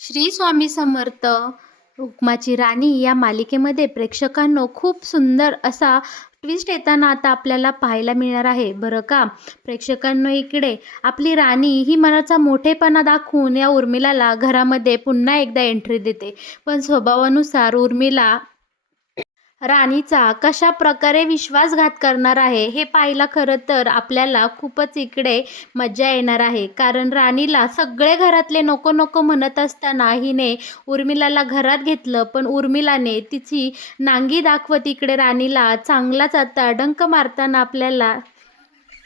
श्री स्वामी समर्थ हुकमाची राणी या मालिकेमध्ये प्रेक्षकांनो खूप सुंदर असा ट्विस्ट येताना आता आपल्याला पाहायला मिळणार आहे बरं का. प्रेक्षकांनो इकडे आपली राणी ही मनाचा मोठेपणा दाखवून या उर्मिलाला घरामध्ये पुन्हा एकदा एंट्री देते. पण स्वभावानुसार उर्मिला राणीचा कशा प्रकारे विश्वासघात करणार आहे हे पाहायला खरं तर आपल्याला खूपच इकडे मज्जा येणार आहे. कारण राणीला सगळे घरातले नको नको म्हणत असताना हिने उर्मिलाला घरात घेतलं, पण उर्मिलाने तिची नांगी दाखवत इकडे राणीला चांगलाच आता डंक मारताना आपल्याला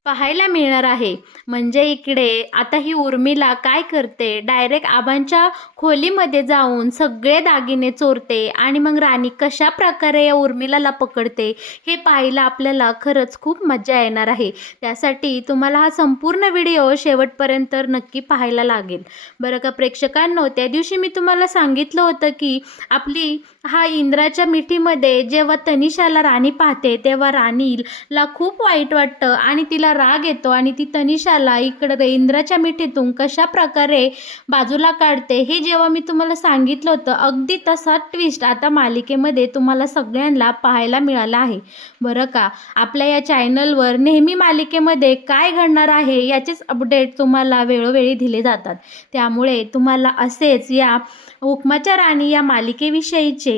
पाहायला मिळणार आहे. म्हणजे इकडे आता ही उर्मिला काय करते, डायरेक्ट आबांच्या खोलीमध्ये जाऊन सगळे दागिने चोरते आणि मग राणी कशा प्रकारे या उर्मिलाला पकडते हे पाहायला आपल्याला खरंच खूप मजा येणार आहे. त्यासाठी तुम्हाला हा संपूर्ण व्हिडिओ शेवटपर्यंत नक्की पाहायला लागेल बरं का. प्रेक्षकांनो, त्या दिवशी मी तुम्हाला सांगितलं होतं की आपली हा इंद्राच्या मिठीमध्ये जेव्हा तनिषाला राणी पाहते तेव्हा राणीला खूप वाईट वाटतं आणि तिला राग येतो आणि ती तनिषाला इकडं इंद्राच्या मिठीतून कशा प्रकारे बाजूला काढते हे जेव्हा मी तुम्हाला सांगितलं होतं, अगदी तसा ट्विस्ट आता मालिकेमध्ये तुम्हाला सगळ्यांना पाहायला मिळाला आहे बरं का. आपल्या या चॅनलवर नेहमी मालिकेमध्ये काय घडणार आहे याचेच अपडेट तुम्हाला वेळोवेळी दिले जातात. त्यामुळे तुम्हाला असेच या हुकमाच्या राणी या मालिकेविषयीचे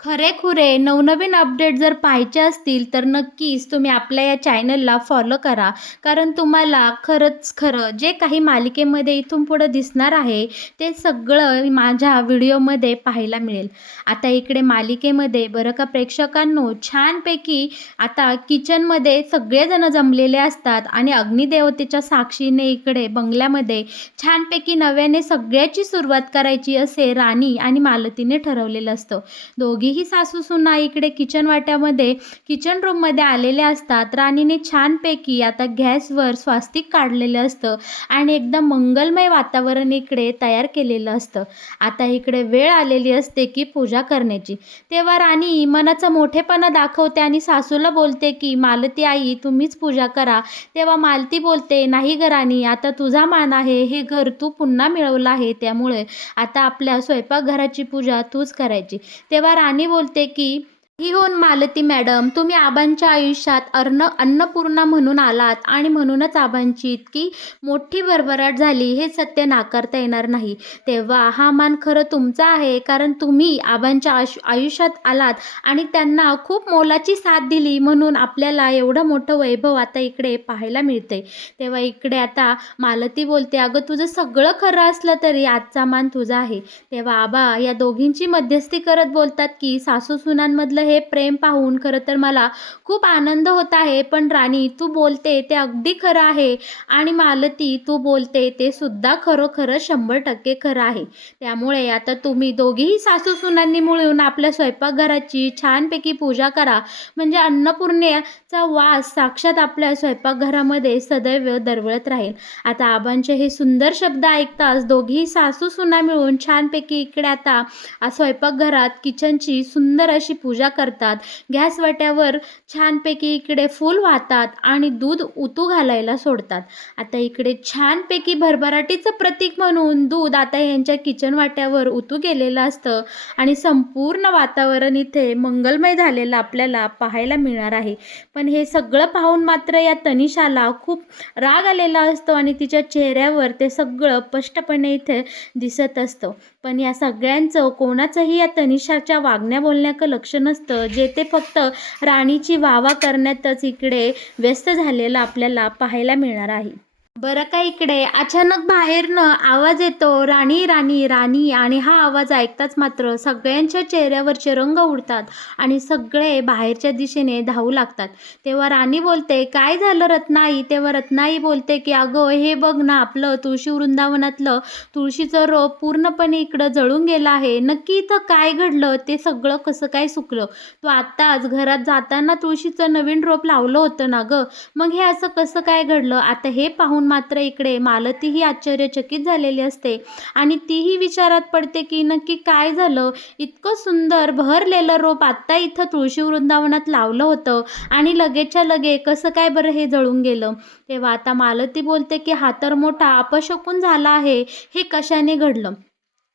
खरेखुरे नवनवीन अपडेट जर पाहायचे असतील तर नक्कीच तुम्ही आपल्या या चॅनलला फॉलो करा. कारण तुम्हाला खरंच खरं जे काही मालिकेमध्ये इथून पुढं दिसणार आहे ते सगळं माझ्या व्हिडिओमध्ये पाहायला मिळेल. आता इकडे मालिकेमध्ये बरं का प्रेक्षकांनो, छानपैकी आता किचनमध्ये सगळेजण जमलेले असतात आणि अग्निदेवतेच्या साक्षीने इकडे बंगल्यामध्ये छानपैकी नव्याने सगळ्याची सुरुवात करायची असे राणी आणि मालतीने ठरवलेलं असतं. दोघीही सासूसुना इकडे किचन वाट्यामध्ये किचन रूममध्ये आलेले असतात. राणीने छानपैकी आता गॅसवर स्वास्तिक काढलेलं असतं आणि एकदम मंगलमय वातावरण इकडे तयार केलेलं असतं. आता इकडे वेळ आलेली असते की पूजा करण्याची. तेव्हा राणी मनाचा मोठेपणा दाखवते आणि सासूला बोलते की मालती आई तुम्हीच पूजा करा. तेव्हा मालती बोलते नाही ग राणी, आता तुझा मान आहे, हे घर तू पुन्हा मिळवलं आहे, त्यामुळे आता आपल्या स्वयंपाकघराची पूजा तूच करायची. तेव्हा राणी बोलते की ही होऊन मालती मॅडम, तुम्ही आबांच्या आयुष्यात अन्नपूर्णा म्हणून आलात आणि म्हणूनच आबांची इतकी मोठी भरभराट झाली हे सत्य नाकारता येणार नाही. तेव्हा हा मान खरं तुमचा आहे, कारण तुम्ही आबांच्या आयुष्यात आलात आणि त्यांना खूप मोलाची साथ दिली म्हणून आपल्याला एवढं मोठं वैभव आता इकडे पाहायला मिळते. तेव्हा इकडे आता मालती बोलते अगं तुझं सगळं खरं असलं तरी आजचा मान तुझा आहे. तेव्हा आबा या दोघींची मध्यस्थी करत बोलतात की सासू सुनांमधलं हे प्रेम पाहून खरं तर मला खूप आनंद होत आहे, पण राणी तू बोलते ते अगदी खरं आहे आणि मालती तू बोलते ते सुद्धा खरोखरं 100% खरं आहे. त्यामुळे आता तुम्ही दोघीही सासू सुनांनी मिळून आपल्या स्वयंपाकघराची छानपैकी पूजा करा, म्हणजे अन्नपूर्णेचा वास साक्षात आपल्या स्वयंपाकघरामध्ये सदैव दरवळत राहील. आता आबांचे हे सुंदर शब्द ऐकताच दोघीही सासू सुना मिळून छानपैकी इकडे आता स्वयंपाकघरात किचनची सुंदर अशी पूजा करतात. गॅस वाट्यावर छानपैकी इकडे फूल वाहतात आणि दूध उतू घालायला सोडतात. आता इकडे छानपैकी भरभराटीचं प्रतीक म्हणून दूध आता यांच्या किचन वाट्यावर उतू गेलेलं असतं आणि संपूर्ण वातावरण इथे मंगलमय झालेलं आपल्याला पाहायला मिळणार आहे. पण हे सगळं पाहून मात्र या तनिषाला खूप राग आलेला असतो आणि तिच्या चेहऱ्यावर ते सगळं स्पष्टपणे इथे दिसत असतं. पण या सगळ्यांचं कोणाचंही या तनिषाच्या वागण्या बोलण्याचं लक्ष नसतं, जे ते फक्त राणीची वाहवा करण्यातच इकडे व्यस्त झालेलं आपल्याला पाहायला मिळणार आहे. बरं का इकडे अचानक बाहेरनं आवाज येतो राणी राणी राणी आणि हा आवाज ऐकताच मात्र सगळ्यांच्या चेहऱ्यावरचे रंग उडतात आणि सगळे बाहेरच्या दिशेने धावू लागतात. तेव्हा राणी बोलते काय झालं रत्नाई. तेव्हा रत्नाई बोलते की अगं हे बघ ना, आपलं तुळशी वृंदावनातलं तुळशीचं रोप पूर्णपणे इकडं जळून गेलं आहे. नक्की इथं काय घडलं, ते सगळं कसं काय सुकलं. तू आत्ताच घरात जाताना तुळशीचं नवीन रोप लावलं होतं ना गं, मग हे असं कसं काय घडलं. आता हे पाहून मात्र इकडे मालतीही आश्चर्यचकित झालेली असते आणि तीही विचारात पडते की नक्की काय झालं. इतकं सुंदर बहरलेलं रोप आत्ता इथं तुळशी वृंदावनात लावलं होतं आणि लगेचच्या लगे कसं काय बरं हे जळून गेलं. तेव्हा आता मालती बोलते की हा तर मोठा अपशकुन झाला आहे, हे कशाने घडलं.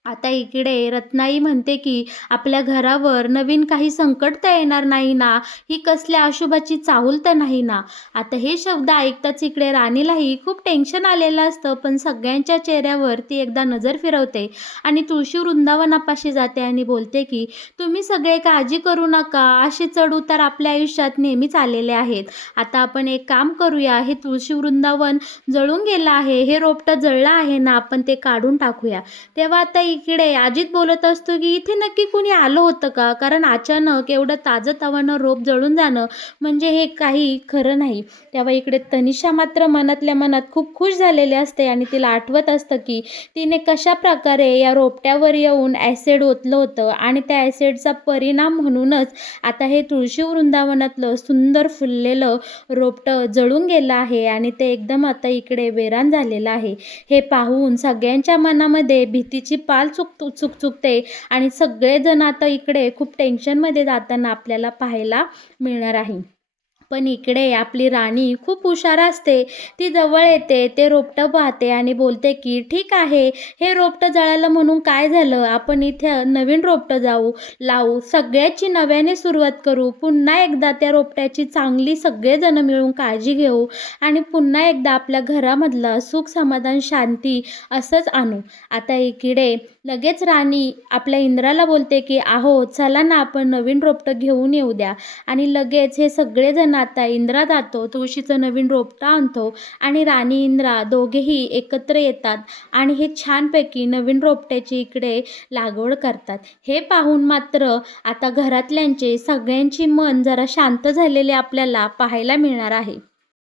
आता इकडे रत्नाई म्हणते की आपल्या घरावर नवीन काही संकट तर येणार नाही ना, ही कसल्या अशुभाची चाहूल तर नाही ना. आता हे शब्द ऐकताच इकडे राणीलाही खूप टेन्शन आलेलं असतं, पण सगळ्यांच्या चेहऱ्यावर ती एकदा नजर फिरवते आणि तुळशी वृंदावनापाशी जाते आणि बोलते की तुम्ही सगळे काळजी करू नका, असे चढ-उतार आपल्या आयुष्यात नेहमीच आलेले आहेत. आता आपण एक काम करूया, हे तुळशी वृंदावन जळून गेलं आहे, हे रोपटं जळलं आहे ना, आपण ते काढून टाकूया. तेव्हा आता इकडे अजित बोलत असतो की इथे नक्की कुणी आलं होतं का? कारण अचानक एवढं ताजं-तवानं रोप जळून जाणं म्हणजे हे काही खरं नाही. तेव्हा इकडे तनिषा मात्र मनातल्या मनात खूप खुश झालेली असते आणि तिला आठवत असतं की तिने कशाप्रकारे या रोपट्यावर येऊन ॲसिड ओतलं होतं आणि त्या ॲसिडचा परिणाम म्हणूनच आता हे तुळशी वृंदावनातलं सुंदर फुललेलं रोपटं जळून गेलं आहे आणि ते एकदम आता इकडे वेरान झालेलं आहे. हे पाहून सगळ्यांच्या मनामध्ये भीतीची पाल चुकचुकते आणि सगळेजण आता इकडे खूप टेन्शनमध्ये जाताना आपल्याला पाहायला मिळणार आहे. पण इकडे आपली राणी खूप हुशार असते. ती जवळ येते, ते रोपटं पाहते आणि बोलते की ठीक आहे, हे रोपटं जळालं म्हणून काय झालं, आपण इथं नवीन रोपटं लावू, सगळ्याची नव्याने सुरुवात करू, पुन्हा एकदा त्या रोपट्याची चांगली सगळेजण मिळून काळजी घेऊ आणि पुन्हा एकदा आपल्या घरामधलं सुख समाधान शांती असंच आणू. आता इकडे लगेच राणी आपल्या इंद्राला बोलते की अहो चला ना, आपण नवीन रोपटं घेऊन येऊ द्या. आणि लगेच हे सगळेजण आता इंद्रा जातो, तुळशीचं नवीन रोपटं आणतो आणि राणी इंद्रा दोघेही एकत्र येतात आणि हे छानपैकी नवीन रोपट्याची इकडे लागवड करतात. हे पाहून मात्र आता घरातल्यांचे सगळ्यांची मन जरा शांत झालेले आपल्याला पाहायला मिळणार आहे.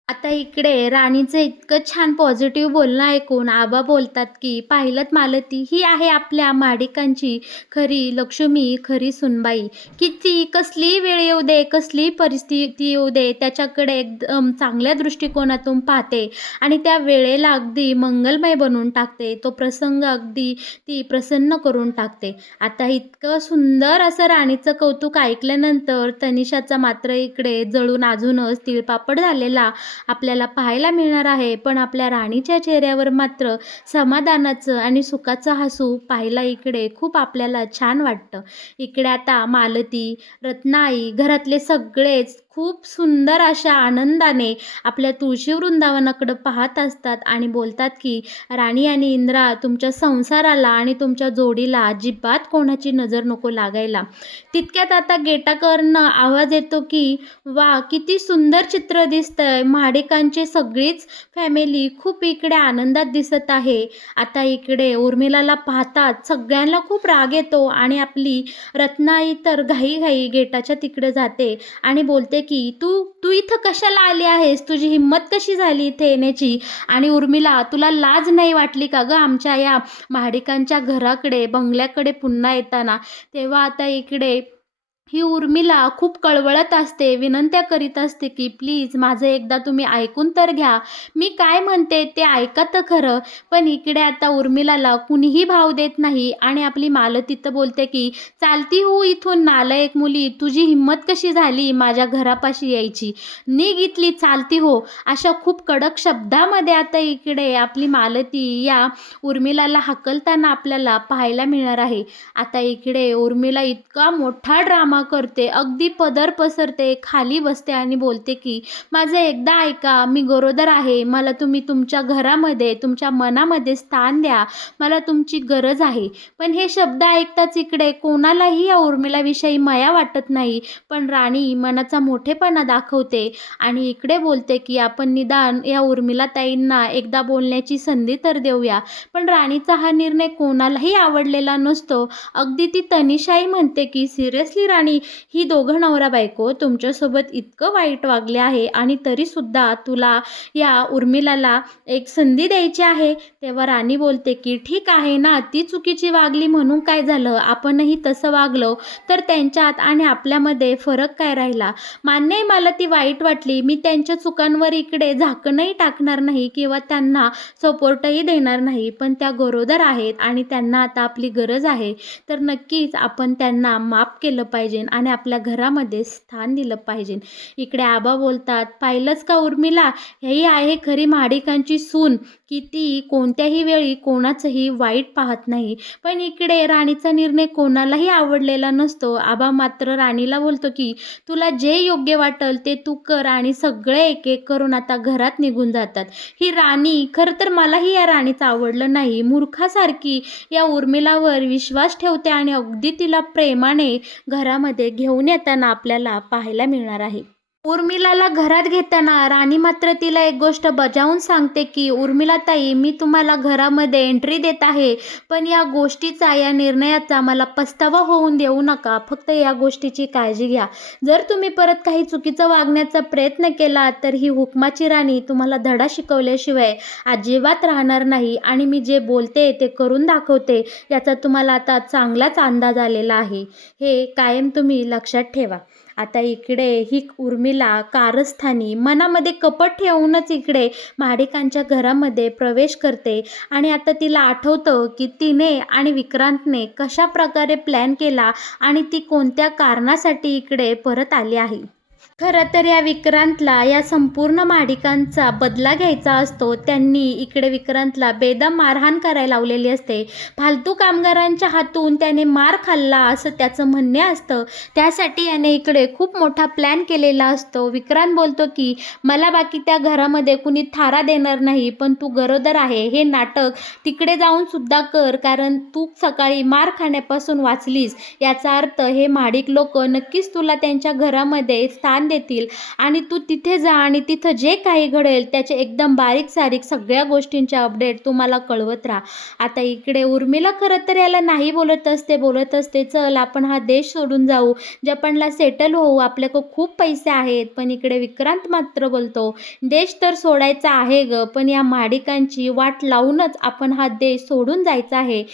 आता इकडे राणीचं इतकं छान पॉझिटिव्ह बोलणं ऐकून आबा बोलतात की पाहिलंत मालती, ही आहे आपल्या माडिकांची खरी लक्ष्मी, खरी सुनबाई. किती कसलीही वेळ येऊ दे, कसलीही परिस्थिती येऊ दे, त्याच्याकडे एकदम चांगल्या दृष्टिकोनातून पाहते आणि त्या वेळेला अगदी मंगलमय बनवून टाकते. तो प्रसंग अगदी ती प्रसन्न करून टाकते. आता इतकं सुंदर असं राणीचं कौतुक ऐकल्यानंतर तनिषाचा मात्र इकडे जळून अजूनच तिळपापड झालेला आपल्याला पाहायला मिळणार आहे. पण आपल्या राणीच्या चेहऱ्यावर मात्र समाधानाचं आणि सुखाचं हसू पाहायला इकडे खूप आपल्याला छान वाटतं. इकडे आता मालती, रत्नाई, घरातले सगळेच खूप सुंदर अशा आनंदाने आपल्या तुळशी वृंदावनाकडं पाहत असतात आणि बोलतात की राणी आणि इंद्रा, तुमच्या संसाराला आणि तुमच्या जोडीला अजिबात कोणाची नजर नको लागायला. तितक्यात आता गेटाकडनं आवाज येतो की वा, किती सुंदर चित्र दिसतंय. महाडिकांची सगळीच फॅमिली खूप इकडे आनंदात दिसत आहे. आता इकडे उर्मिलाला पाहतात सगळ्यांना खूप राग येतो आणि आपली रत्नाई तर घाईघाई गेटाच्या तिकडे जाते आणि बोलते की तू तू इथं कशाला आली आहेस, तुझी हिंमत कशी झाली इथे येण्याची, आणि उर्मिला तुला लाज नाही वाटली का गं आमच्या या महाडिकांच्या घराकडे बंगल्याकडे पुन्हा येताना. तेव्हा आता इकडे ही उर्मिला खूप कळवळत असते, विनंत्या करीत असते की प्लीज माझं एकदा तुम्ही ऐकून तर घ्या, मी काय म्हणते ते ऐका तर खरं. पण इकडे आता उर्मिलाला कुणीही भाव देत नाही आणि आपली मालती तर बोलते की चालती हो इथून नालायक मुली, तुझी हिंमत कशी झाली माझ्या घरापाशी यायची, निघ इथली चालती हो. अशा खूप कडक शब्दामध्ये आता इकडे आपली मालती या उर्मिलाला हाकलताना आपल्याला पाहायला मिळणार आहे. आता इकडे उर्मिला इतका मोठा ड्रामा करते, अगदी पदर पसरते, खाली बसते आणि बोलते की माझं एकदा ऐका, मी गरोदर आहे, मला तुम्ही तुमच्या घरामध्ये तुमच्या मनामध्ये स्थान द्या, मला तुमची गरज आहे. पण हे शब्द ऐकताच इकडे कोणालाही या उर्मिलाविषयी माया वाटत नाही. पण राणी मनाचा मोठेपणा दाखवते आणि इकडे बोलते की आपण निदान या उर्मिलाताईंना एकदा बोलण्याची संधी तर देऊया. पण राणीचा हा निर्णय कोणालाही आवडलेला नसतो. अगदी ती तनिषाही म्हणते की सिरियसली राणी, ही दोघं नवरा बायको तुमच्यासोबत इतकं वाईट वागले आहे आणि तरीसुद्धा तुला या उर्मिलाला एक संधी द्यायची आहे. तेव्हा राणी बोलते की ठीक आहे ना, ती चुकीची वागली म्हणून काय झालं, आपणही तसं वागलो तर त्यांच्यात आणि आपल्यामध्ये फरक काय राहिला. मान्य आहे मला ती वाईट वाटली, मी त्यांच्या चुकांवर इकडे झाकणही टाकणार नाही किंवा त्यांना सपोर्टही देणार नाही. पण त्या गरोदर आहेत आणि त्यांना आता आपली गरज आहे, तर नक्कीच आपण त्यांना माफ केलं पाहिजे. पाहिजे आणि आपल्या घरामध्ये स्थान दिलं पाहिजे. इकडे आबा बोलतात, पाहिलंच का उर्मिला, ही आहे खरी महाडिकांची सून, की ती कोणत्याही वेळी कोणाचंही वाईट पाहत नाही. पण इकडे राणीचा निर्णय कोणालाही आवडलेला नसतो. आबा मात्र राणीला बोलतो की तुला जे योग्य वाटेल ते तू कर आणि सगळे एक एक करून आता घरात निघून जातात. ही राणी, खरं तर मलाही या राणीचं आवडलं नाही. मूर्खासारखी या उर्मिलावर विश्वास ठेवते आणि अगदी तिला प्रेमाने घरामध्ये घेऊन येताना आपल्याला पाहायला मिळणार आहे. उर्मिलाला घरात घेताना राणी मात्र तिला एक गोष्ट बजावून सांगते की उर्मिलाताई, मी तुम्हाला घरामध्ये एंट्री देत आहे, पण या गोष्टीचा, या निर्णयाचा मला पस्तावा होऊन देऊ नका. फक्त या गोष्टीची काळजी घ्या. जर तुम्ही परत काही चुकीचं वागण्याचा प्रयत्न केला तर ही हुकमाची राणी तुम्हाला धडा शिकवल्याशिवाय अजिबात राहणार नाही आणि मी जे बोलते ते करून दाखवते याचा तुम्हाला आता चांगलाच अंदाज आलेला आहे. हे कायम तुम्ही लक्षात ठेवा. आता इकडे ही उर्मिला कारस्थानी मनामध्ये कपट ठेवूनच इकडे महाडिकांच्या घरामध्ये प्रवेश करते आणि आता तिला आठवतं की तिने आणि विक्रांतने कशा प्रकारे प्लॅन केला आणि ती कोणत्या कारणासाठी इकडे परत आली आहे. खरं तर या विक्रांतला या संपूर्ण महाडिकांचा बदला घ्यायचा असतो. त्यांनी इकडे विक्रांतला बेदम मारहाण करायला लावलेली असते. फालतू कामगारांच्या हातून त्याने मार खाल्ला असं त्याचं म्हणणे असतं. त्यासाठी याने इकडे खूप मोठा प्लॅन केलेला असतो. विक्रांत बोलतो की मला बाकी त्या घरामध्ये कुणी थारा देणार नाही, पण तू गरोदर आहे हे नाटक तिकडे जाऊन सुद्धा कर, कारण तू सकाळी मार खाण्यापासून वाचलीस. याचा अर्थ हे महाडिक लोक नक्कीच तुला त्यांच्या घरामध्ये स्थान देतील आणि तू तिथे जा आणि तिथं जे काही घडेल त्याचे एकदम बारीक सारीक सगळ्या गोष्टींचे अपडेट तुम्हाला कळवत राहा. आता इकडे उर्मिला खरं तर याला नाही बोलत असते, चल आपण हा देश सोडून जाऊ, जपानला सेटल होऊ, आपल्याकडे खूप पैसे आहेत. पण इकडे विक्रांत मात्र बोलतो, देश तर सोडायचा आहे ग, पण या महाडिकांची वाट लावूनच आपण हा देश सोडून जायचा आहे.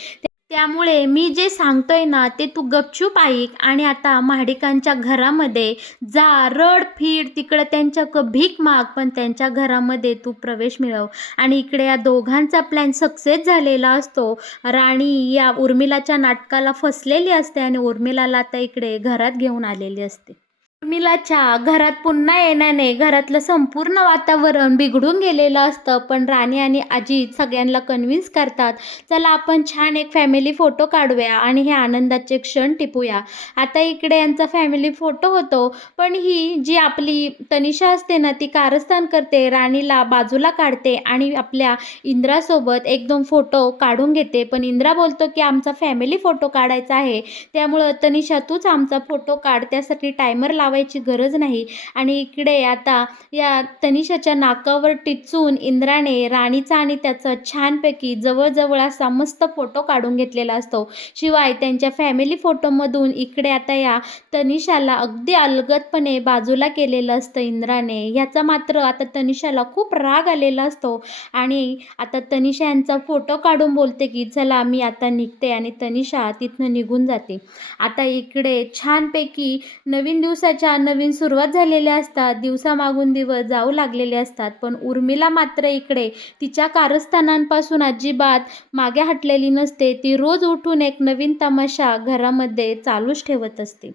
त्यामुळे मी जे सांगतोय ना ते तू गपचूप ऐक आणि आता महाडिकांच्या घरामध्ये जा, रड फिर, तिकडं त्यांच्या भीक माग, पण त्यांच्या घरामध्ये तू प्रवेश मिळव. आणि इकडे या दोघांचा प्लॅन सक्सेस झालेला असतो. राणी या उर्मिलाच्या नाटकाला फसलेली असते आणि उर्मिलाला आता इकडे घरात घेऊन आलेली असते. उर्मिलाच्या घरात पुन्हा येण्याने घरातलं संपूर्ण वातावरण बिघडून गेलेलं असतं. पण राणी आणि अजित सगळ्यांना कन्व्हिन्स करतात, चला आपण छान एक फॅमिली फोटो काढूया आणि हे आनंदाचे क्षण टिपूया. आता इकडे यांचा फॅमिली फोटो होतो, पण ही जी आपली तनिषा असते ना ती कारस्थान करते, राणीला बाजूला काढते आणि आपल्या इंद्रासोबत एक दोन फोटो काढून घेते. पण इंद्रा बोलतो की आमचा फॅमिली फोटो काढायचा आहे, त्यामुळं तनिषा तूच आमचा फोटो काढ, त्यासाठी टायमर लावायची गरज नाही. आणि इकडे आता या तनिषाच्या नाकावर टिचून इंद्राने राणीचा आणि त्याचा छानपैकी जवळजवळ असा मस्त फोटो काढून घेतलेला असतो. शिवाय त्यांच्या फॅमिली फोटोमधून इकडे आता या तनिषाला अगदी अलगदपणे बाजूला केलेलं असतं इंद्राने. ह्याचा मात्र आता तनिषाला खूप राग आलेला असतो आणि आता तनिषा यांचा फोटो काढून बोलते की चला मी आता निघते आणि तनिषा तिथनं निघून जाते. आता इकडे छानपैकी नवीन दिवसाच्या नवीन सुरुवात झालेल्या असतात. दिवसामागून दिवस जाऊ लागलेले असतात. पण उर्मिला मात्र इकडे तिच्या कारस्थानांपासून अजिबात मागे हटलेली नसते. ती रोज उठून एक नवीन तमाशा घरामध्ये चालूच ठेवत असते.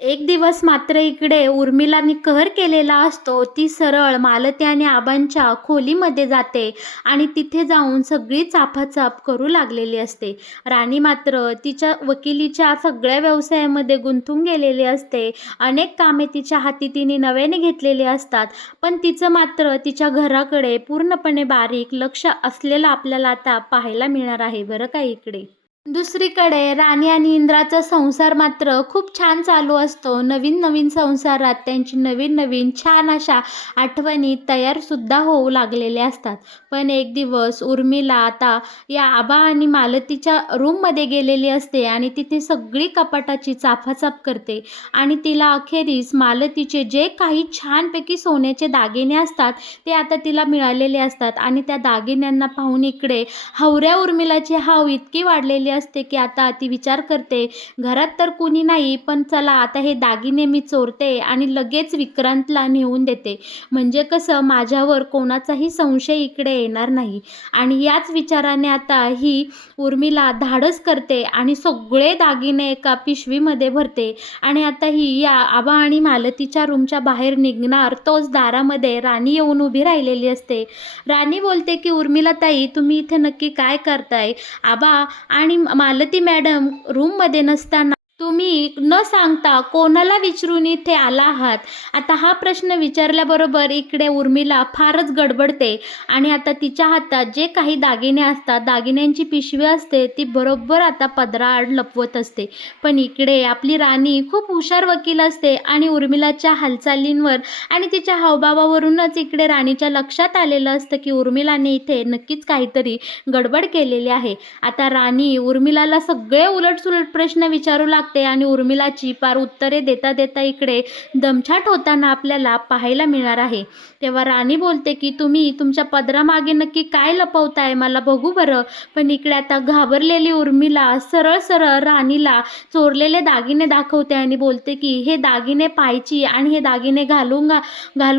एक दिवस मात्र इकडे उर्मिलाने कहर केलेला असतो. ती सरळ मालती आणि आबांच्या खोलीमध्ये जाते आणि तिथे जाऊन सगळी चापाचाप करू लागलेली असते. राणी मात्र तिच्या वकिलीच्या सगळ्या व्यवसायामध्ये गुंतून गेलेली असते. अनेक कामे तिच्या हाती तिने नव्याने घेतलेली असतात, पण तिचं मात्र तिच्या घराकडे पूर्णपणे बारीक लक्ष असलेलं आपल्याला आता पाहायला मिळणार आहे बरं का. इकडे दुसरीकडे राणी आणि इंद्राचा संसार मात्र खूप छान चालू असतो. नवीन नवीन संसारात त्यांची नवीन नवीन छान अशा आठवणी तयार सुद्धा होऊ लागलेल्या असतात. पण एक दिवस उर्मिला आता या आबा आणि मालतीच्या रूममध्ये गेलेली असते आणि तिथे सगळी कपाटाची चाफाचाप करते आणि तिला अखेरीस मालतीचे जे काही छानपैकी सोन्याचे दागिने असतात ते आता तिला मिळालेले असतात आणि त्या दागिन्यांना पाहून इकडे हवऱ्या उर्मिलाची हाव इतकी वाढलेली असते की आता ती विचार करते, घरात तर कुणी नाही, पण चला आता हे दागिने मी चोरते आणि लगेच विक्रांतला नेऊन देते. म्हणजे कसं माझ्यावर कोणाचाही संशय इकडे येणार नाही. आणि याच विचाराने आता ही उर्मिला धाडस करते आणि सगळे दागिने एका पिशवीमध्ये भरते आणि आता ही या आबा आणि मालतीच्या रूमच्या बाहेर निघणार, तोच दारामध्ये राणी येऊन उभी राहिलेली असते. राणी बोलते की उर्मिलाताई, तुम्ही इथे नक्की काय करताय? आबा आणि मालती मॅडम रूममध्ये नसताना तुम्ही न सांगता कोणाला विचारून इथे आला आहात? आता हा प्रश्न विचारल्याबरोबर इकडे उर्मिला फारच गडबडते आणि आता तिच्या हातात जे काही दागिने असतात, दागिन्यांची पिशवी असते, ती बरोबर आता पदराआड लपवत असते. पण इकडे आपली राणी खूप हुशार वकील असते आणि उर्मिलाच्या हालचालींवर आणि तिच्या हावभावावरूनच इकडे राणीच्या लक्षात आलेलं असतं की उर्मिलाने इथे नक्कीच काहीतरी गडबड केलेली आहे. आता राणी उर्मिलाला सगळे उलटसुलट प्रश्न विचारू लागते आणि उर्मिलाची पार उत्तरे देता देता इकडे दमछाक होताना आपल्याला पाहायला मिळणार आहे. तेव्हा राणी बोलते की तुम्ही तुमच्या पदरामागे नक्की काय लपवताय, मला बघू बरं. पण इकडे आता घाबरलेली उर्मिला सरळ सरळ राणीला चोरलेले दागिने दाखवते आणि बोलते की हे दागिने पाहायची आणि हे दागिने घालून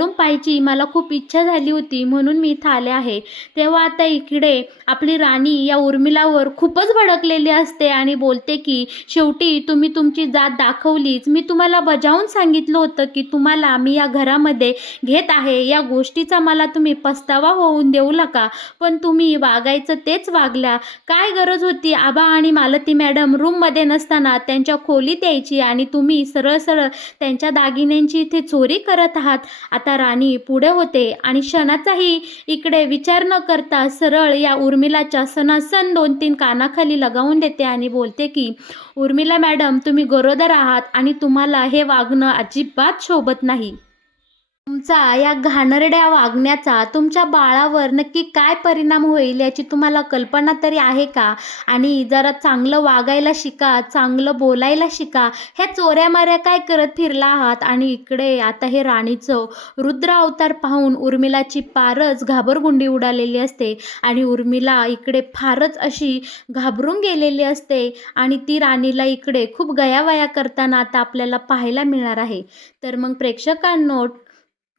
पाहायची मला खूप इच्छा झाली होती, म्हणून मी इथं आले आहे. तेव्हा आता इकडे आपली राणी या उर्मिलावर खूपच भडकलेली असते आणि बोलते की शेवटी तुम्ही तुमची जात दाखवलीच. मी तुम्हाला बजावून सांगितलं होतं की तुम्हाला मी या घरामध्ये घेत आहे, या गोष्टीचा मला तुम्ही पस्तावा होऊन देऊ नका, पण तुम्ही वागायचं तेच वागल्या. काय गरज होती आबा आणि मालती मॅडम रूममध्ये नसताना त्यांच्या खोलीत यायची आणि तुम्ही सरळ सरळ त्यांच्या दागिन्यांची इथे चोरी करत आहात? आता राणी पुढे होते आणि क्षणाचाही इकडे विचार न करता सरळ या उर्मिलाच्या सणासण 2-3 कानाखाली लगावून देते आणि बोलते की उर्मिला मॅडम, तुम्ही गरोदर आहात आणि तुम्हाला हे वागणं अजिबात शोभत नाही. तुमचा या घाणेरड्या वागण्याचा तुमच्या बाळावर नक्की काय परिणाम होईल याची तुम्हाला कल्पना तरी आहे का? आणि जरा चांगलं वागायला शिका, चांगलं बोलायला शिका. ह्या चोऱ्यामाऱ्या काय करत फिरला आहात? आणि इकडे आता हे राणीचं रुद्र अवतार पाहून उर्मिलाची फारच घाबरगुंडी उडालेली असते आणि उर्मिला इकडे फारच अशी घाबरून गेलेली असते आणि ती राणीला इकडे खूप गयावया करताना आता आपल्याला पाहायला मिळणार आहे. तर मग प्रेक्षकांनो,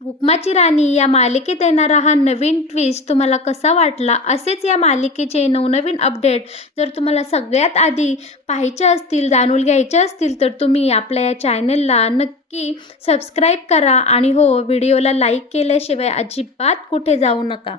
हुकमाची राणी या मालिकेत येणारा हा नवीन ट्विस्ट तुम्हाला कसा वाटला? असेच या मालिकेचे नवनवीन अपडेट जर तुम्हाला सगळ्यात आधी पाहायचे असतील, जाणून घ्यायचे असतील, तर तुम्ही आपल्या या चॅनलला नक्की सबस्क्राईब करा आणि हो, व्हिडिओला लाईक केल्याशिवाय अजिबात कुठे जाऊ नका.